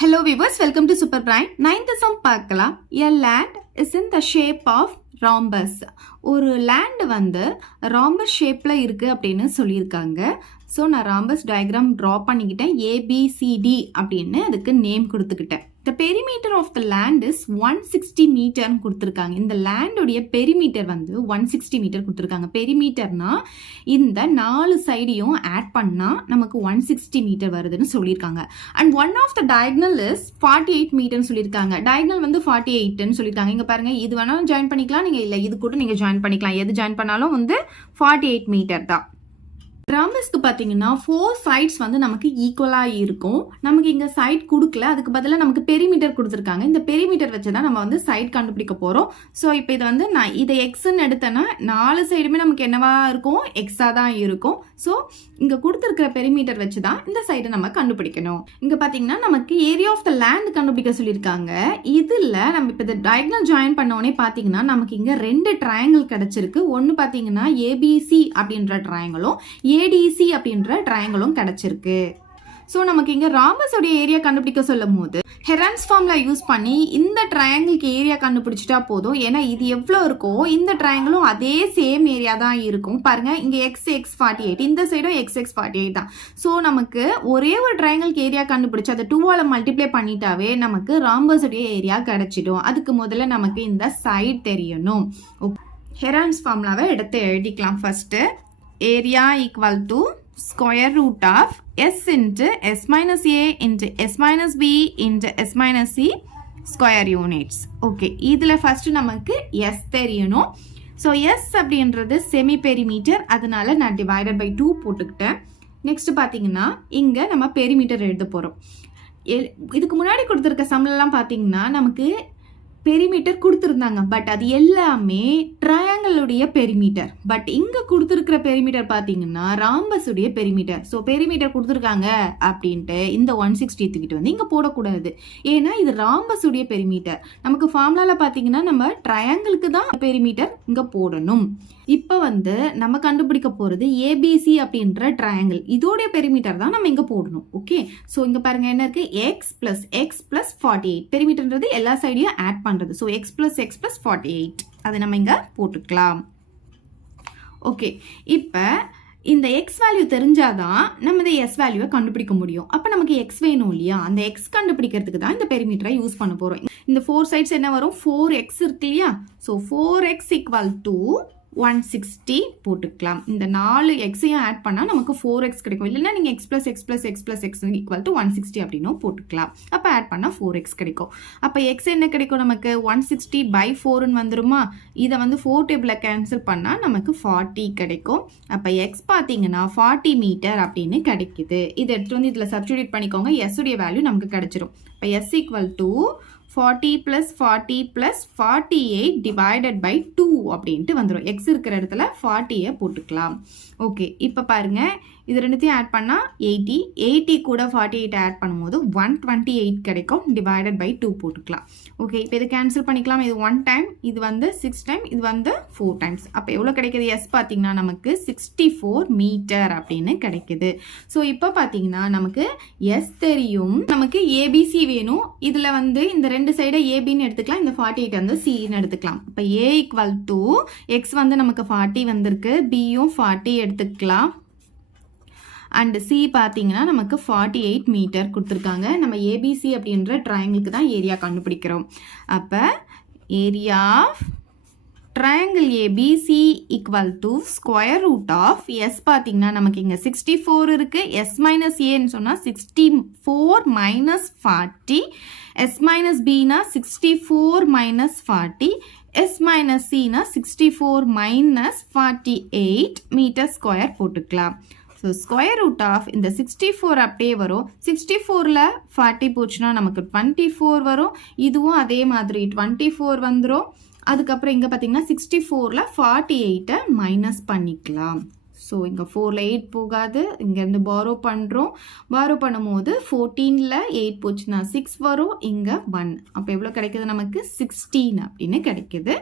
Hello viewers, welcome to Super Prime. 9th sum பார்க்கலாம். A land is in the shape of rhombus. ஒரு land வந்து rhombus shapeல இருக்கு அப்படின்னு சொல்லியிருக்காங்க. ஸோ நான் rhombus diagram draw பண்ணிக்கிட்டேன். ABCD அப்படின்னு அதுக்கு நேம் கொடுத்துக்கிட்டேன். The perimeter of the land is 160 மீட்டர்னு கொடுத்துருக்காங்க. இந்த லேண்டுடைய பெரிமீட்டர் வந்து 160 மீட்டர் கொடுத்துருக்காங்க. பெரிமீட்டர்னா இந்த 4 சைடையும் ஆட் பண்ணால் நமக்கு 160 மீட்டர் வருதுன்னு சொல்லியிருக்காங்க. And one of the diagonal is 48 மீட்டர்னு சொல்லியிருக்காங்க. டயக்னல் வந்து 48ன்னு சொல்லியிருக்காங்க. இங்கே பாருங்க, இது வேணாலும் ஜாயின் பண்ணிக்கலாம், நீங்கள் இல்லை இது கூட நீங்கள் ஜாயின் பண்ணிக்கலாம். எது ஜாயின் பண்ணாலும் வந்து 48 மீட்டர் தான். ராம்பஸ்க்கு பார்த்தீங்கன்னா 4 சைட்ஸ் வந்து நமக்கு ஈக்குவலாக இருக்கும். நமக்கு இங்கே சைட் கொடுக்கல, அதுக்கு பதிலாக நமக்கு பெரிமீட்டர் கொடுத்துருக்காங்க. இந்த பெரிமீட்டர் வச்சு தான் நம்ம வந்து சைட் கண்டுபிடிக்க போகிறோம். ஸோ இப்போ இதை வந்து நான் இதை எக்ஸ்ன்னு எடுத்தேன்னா 4 சைடுமே நமக்கு என்னவா இருக்கும், எக்ஸாக தான் இருக்கும். ஸோ இங்கே கொடுத்துருக்கிற பெரிமீட்டர் வச்சு தான் இந்த சைடை நம்ம கண்டுபிடிக்கணும். இங்கே பார்த்தீங்கன்னா நமக்கு ஏரியா ஆஃப் த லேண்ட் கண்டுபிடிக்க சொல்லியிருக்காங்க. இதில் நம்ம இப்போ இந்த டயக்னல் ஜாயின் பண்ணோடனே பார்த்தீங்கன்னா நமக்கு இங்கே 2 ட்ரையாங்கிள் கிடைச்சிருக்கு. ஒன்று பார்த்தீங்கன்னா ஏபிசி அப்படின்ற ட்ரையாங்கிளும் ஏடிசி அப்படின்ற ட்ரையாங்கிளும் கிடைச்சிருக்கு. ஸோ நமக்கு இங்கே ராம்பஸோடைய ஏரியா கண்டுபிடிக்க சொல்லும் போது ஹெரான்ஸ் ஃபார்முலா யூஸ் பண்ணி இந்த ட்ரையாங்கிளுக்கு ஏரியா கண்டுபிடிச்சிட்டா போதும். ஏன்னா இது எவ்வளோ இருக்கோ இந்த ட்ரையாங்கிளும் அதே சேம் ஏரியா தான் இருக்கும். பாருங்க, இங்கே எக்ஸ் 48, இந்த சைடும் எக்ஸ் 48 தான். ஸோ நமக்கு ஒரே ஒரு ட்ரையாங்கிளுக்கு ஏரியா கண்டுபிடிச்சி அதை 2ஆல் மல்டிப்ளை பண்ணிட்டாவே நமக்கு ராம்பஸோடைய ஏரியா கிடைச்சிடும். அதுக்கு முதல்ல நமக்கு இந்த சைட் தெரியணும். ஹெரான்ஸ் ஃபார்முலாவை எடுத்து எழுதிக்கலாம். First area equal to square root of s into s minus a into s minus b into s minus c square units. Okay, இதில் ஃபஸ்ட்டு நமக்கு s தெரியணும். ஸோ s அப்படின்றது செமி பெரிமீட்டர், அதனால நான் டிவைடட் பை 2 போட்டுக்கிட்டேன். Next பார்த்தீங்கன்னா இங்கே நம்ம பெரிமீட்டர் எழுத போகிறோம். இதுக்கு முன்னாடி கொடுத்துருக்க சம்லாம் பார்த்தீங்கன்னா நமக்கு பெரிமீட்டர் கொடுத்துருந்தாங்க, பட் அது எல்லாமே ட்ரையாங்கிளுடைய பெரிமீட்டர். பட் இங்கே கொடுத்துருக்கிற பெரிமீட்டர் பார்த்தீங்கன்னா ராம்பஸுடைய பெரிமீட்டர். ஸோ பெரிமீட்டர் கொடுத்துருக்காங்க அப்படின்ட்டு இந்த 160 தூக்கிட்டு வந்து இங்கே போடக்கூடாது. ஏன்னா இது ராம்பஸுடைய பெரிமீட்டர். நமக்கு ஃபார்முலாவில் பார்த்தீங்கன்னா நம்ம ட்ரையாங்கிளுக்கு தான் பெரிமீட்டர் இங்கே போடணும். இப்போ வந்து நம்ம கண்டுபிடிக்க போகிறது ஏபிசி அப்படின்ற ட்ரையாங்கிள். இதோடைய பெரிமீட்டர் தான் நம்ம இங்கே போடணும். ஓகே, ஸோ இங்கே பாருங்க என்ன இருக்கு, எக்ஸ் பிளஸ் 48. பெரிமீட்டர்ன்றது எல்லா சைடையும் ஆட் பண்ணுறது. ஸோ எக்ஸ் பிளஸ் 48 அதை நம்ம இங்கே போட்டுக்கலாம். ஓகே, இப்போ இந்த எக்ஸ் வேல்யூ தெரிஞ்சாதான் நம்ம இந்த எஸ் வேல்யூவை கண்டுபிடிக்க முடியும். அப்போ நமக்கு எக்ஸ் வேணும் இல்லையா, அந்த எக்ஸ் கண்டுபிடிக்கிறதுக்கு தான் இந்த பெரிமீட்டரை யூஸ் பண்ண போகிறோம். இந்த 4 சைட்ஸ் என்ன வரும், 4x இருக்கு இல்லையா. ஸோ 4x ஈக்குவல் டு 160 போட்டுக்கலாம். இந்த 4 எக்ஸையும் ஆட் பண்ணால் நமக்கு 4x கிடைக்கும். இல்லைன்னா நீங்கள் x ஈக்குவல் டு 160 அப்படின்னும் போட்டுக்கலாம். அப்போ ஆட் பண்ணால் 4x கிடைக்கும். அப்போ x என்ன கிடைக்கும், நமக்கு 160 by 4ன்னு வந்துருமா. இதை வந்து 4 டேபிளில் கேன்சல் பண்ணால் நமக்கு 40 கிடைக்கும். அப்போ x பார்த்தீங்கன்னா 40 மீட்டர் அப்படின்னு கிடைக்குது. இதை எடுத்துகிட்டு வந்து இதில் சப்ஸ்டிடியூட் பண்ணிக்கோங்க. s உடைய வேல்யூ நமக்கு கிடைச்சிரும். இப்போ s equal to 40 plus 40 plus 48 divided by 2 அப்படின்ட்டு வந்துடும். x இருக்கிற இடத்துல 40 போட்டுக்கலாம். ஓகே, இப்போ பாருங்க, இது ரெண்டுத்தையும் ஆட் பண்ணால் 80 கூட 48 ஆட் பண்ணும்போது 128 கிடைக்கும். டிவைடட் பை 2 போட்டுக்கலாம். ஓகே, இப்போ இது கேன்சல் பண்ணிக்கலாம். இது 1 டைம், இது வந்து 6 டைம், இது வந்து 4 டைம்ஸ். அப்போ எவ்வளோ கிடைக்குது, எஸ் பார்த்தீங்கன்னா நமக்கு 64 மீட்டர் அப்படின்னு கிடைக்குது. ஸோ இப்போ பார்த்தீங்கன்னா நமக்கு எஸ் தெரியும், நமக்கு ஏபிசி வேணும். இதில் வந்து இந்த 2 சைடை ஏபின்னு எடுத்துக்கலாம், இந்த 48 வந்து சின்னு எடுத்துக்கலாம். இப்போ ஏ ஈக்குவல் டு எக்ஸ் வந்து நமக்கு 40 வந்திருக்கு, பியும் 40 எடுத்துக்கலாம். அண்ட் சி பார்த்தீங்கன்னா நமக்கு 48 மீட்டர் கொடுத்துருக்காங்க. நம்ம ஏபிசி அப்படின்ற ட்ரையாங்கிளுக்கு தான் ஏரியா கண்டுபிடிக்கிறோம். அப்போ area of triangle ABC equal to square root of S பார்த்தீங்கன்னா நமக்கு இங்கே 64 இருக்குது. எஸ் மைனஸ் ஏன்னு சொன்னால் 64 மைனஸ் 40. எஸ் மைனஸ் பினா 64 மைனஸ் 40. எஸ் மைனஸ் சினா 64 மைனஸ் 48 மீட்டர் ஸ்கொயர் போட்டுக்கலாம். ஸோ ஸ்கொயர் ரூட் ஆஃப் இந்த 64 அப்படியே வரும். 64ல் 40 போச்சுன்னா நமக்கு 24 வரும். இதுவும் அதே மாதிரி 24 வந்துடும். அதுக்கப்புறம் இங்கே பார்த்தீங்கன்னா 64ல் 48 மைனஸ் பண்ணிக்கலாம். ஸோ இங்கே 4ல் 8 போகாது, இங்கேருந்து பாரோ பண்ணுறோம். பாரோ பண்ணும்போது 14ல் 8 போச்சுன்னா 6 வரும், இங்கே 1. அப்போ எவ்வளோ கிடைக்குது, நமக்கு 16 அப்படின்னு கிடைக்குது.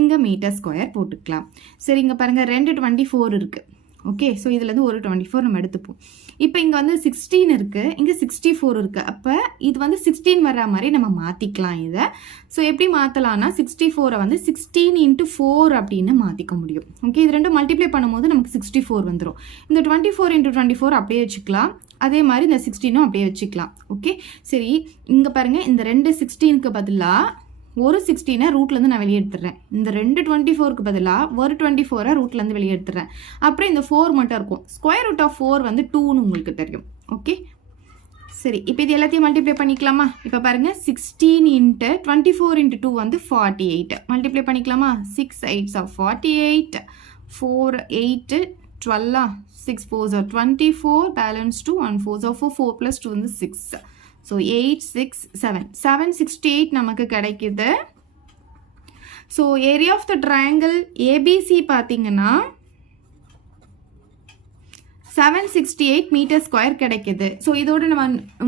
இங்கே மீட்டர் ஸ்கொயர் போட்டுக்கலாம். சரி, இங்கே பாருங்கள் 2 24 இருக்குது. ஓகே, ஸோ இதுலேருந்து ஒரு 24 நம்ம எடுத்துப்போம். இப்போ இங்கே வந்து 16 இருக்குது, இங்கே 64 இருக்குது. அப்போ இது வந்து 16 வர்ற மாதிரி நம்ம மாற்றிக்கலாம் இதை. ஸோ எப்படி மாற்றலாம்னா 64 வந்து 16 × 4 அப்படின்னு மாற்றிக்க முடியும். ஓகே, இது ரெண்டும் மல்டிப்ளை பண்ணும்போது நமக்கு 64 வந்துடும். இந்த 24 × 24 அப்படியே வச்சுக்கலாம். அதே மாதிரி இந்த 16ம் அப்படியே வச்சுக்கலாம். ஓகே, சரி, இங்கே பாருங்கள், இந்த ரெண்டு 16க்கு பதிலாக ஒரு 16 ரூட்லேருந்து நான் வெளியே எடுத்துடுறேன். இந்த ரெண்டு 24க்கு பதிலாக ஒரு 24 ரூட்லேருந்து வெளியே எடுத்துடுறேன். அப்புறம் இந்த 4 மட்டும் இருக்கும். ஸ்கொயர் ரூட் ஆஃப் 4 வந்து 2ன்னு உங்களுக்கு தெரியும். ஓகே, சரி, இப்போ இது எல்லாத்தையும் மல்டிப்ளை பண்ணிக்கலாமா? இப்போ பாருங்கள், 16 × 24 × 2 வந்து 48. மல்டிப்ளை பண்ணிக்கலாமா? 6 8s are 48, 4 8 12, 6 4s are 24, balance 2, 1 4s are 4, 4 plus 2 வந்து 6. ஸோ 8 6 7 768 நமக்கு கிடைக்குது. So area of the triangle ABC பார்த்தீங்கன்னா 768 மீட்டர் ஸ்கொயர் கிடைக்குது. ஸோ இதோடு நம்ம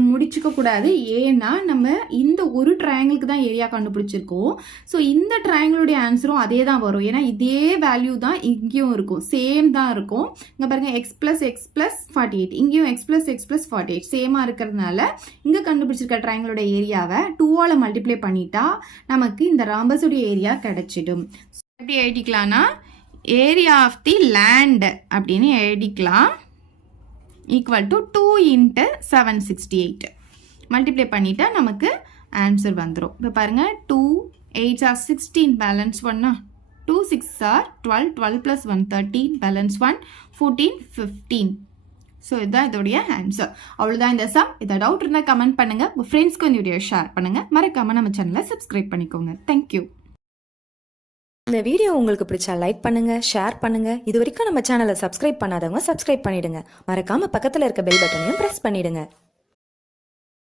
முடிச்சுக்க கூடாது. ஏன்னா நம்ம இந்த ஒரு ட்ரையாங்கிளுக்கு தான் ஏரியா கண்டுபிடிச்சிருக்கோம். ஸோ இந்த ட்ரையாங்கிளுடைய ஆன்சரும் அதே தான் வரும். ஏன்னா இதே வேல்யூ தான் இங்கேயும் இருக்கும், சேம் தான் இருக்கும். இங்கே பாருங்கள், x + 48, இங்கேயும் x + 48 சேமாக இருக்கிறதுனால இங்கே கண்டுபிடிச்சிருக்க ட்ரையாங்கிளுடைய ஏரியாவை 2ஆல் மல்டிப்ளை பண்ணிட்டா நமக்கு இந்த ராம்பஸுடைய ஏரியா கிடைச்சிடும். எப்படி எழுதிக்கலாம்னா ஏரியா ஆஃப் தி லேண்ட் அப்படின்னு எழுதிக்கலாம். ஈக்குவல் டு 2 × 768 மல்டிப்ளை பண்ணிட்டா நமக்கு ஆன்சர் வந்துடும். இப்போ பாருங்கள், 2 8s are 16, balance 1, 2 6s are 12, 12 + 1 13, balance 1, 14 15. So இதுதான் இதோடைய ஆன்சர். அவ்வளோதான் இந்த சம். இதை டவுட் இருந்தால் கமெண்ட் பண்ணுங்கள், உங்கள் ஃப்ரெண்ட்ஸ்க்கு இந்த வீடியோ ஷேர் பண்ணுங்கள், மறக்காமல் நம்ம சேனலை சப்ஸ்கிரைப் பண்ணிக்கோங்க. தேங்க்யூ. இந்த வீடியோ உங்களுக்கு பிடிச்சா லைக் பண்ணுங்க, ஷேர் பண்ணுங்க. இது வரைக்கும் நம்ம சேனலை சப்ஸ்கிரைப் பண்ணாதவங்க சப்ஸ்கிரைப் பண்ணிடுங்க. மறக்காம பக்கத்துல இருக்க பெல் பட்டனையும் பிரஸ் பண்ணிடுங்க.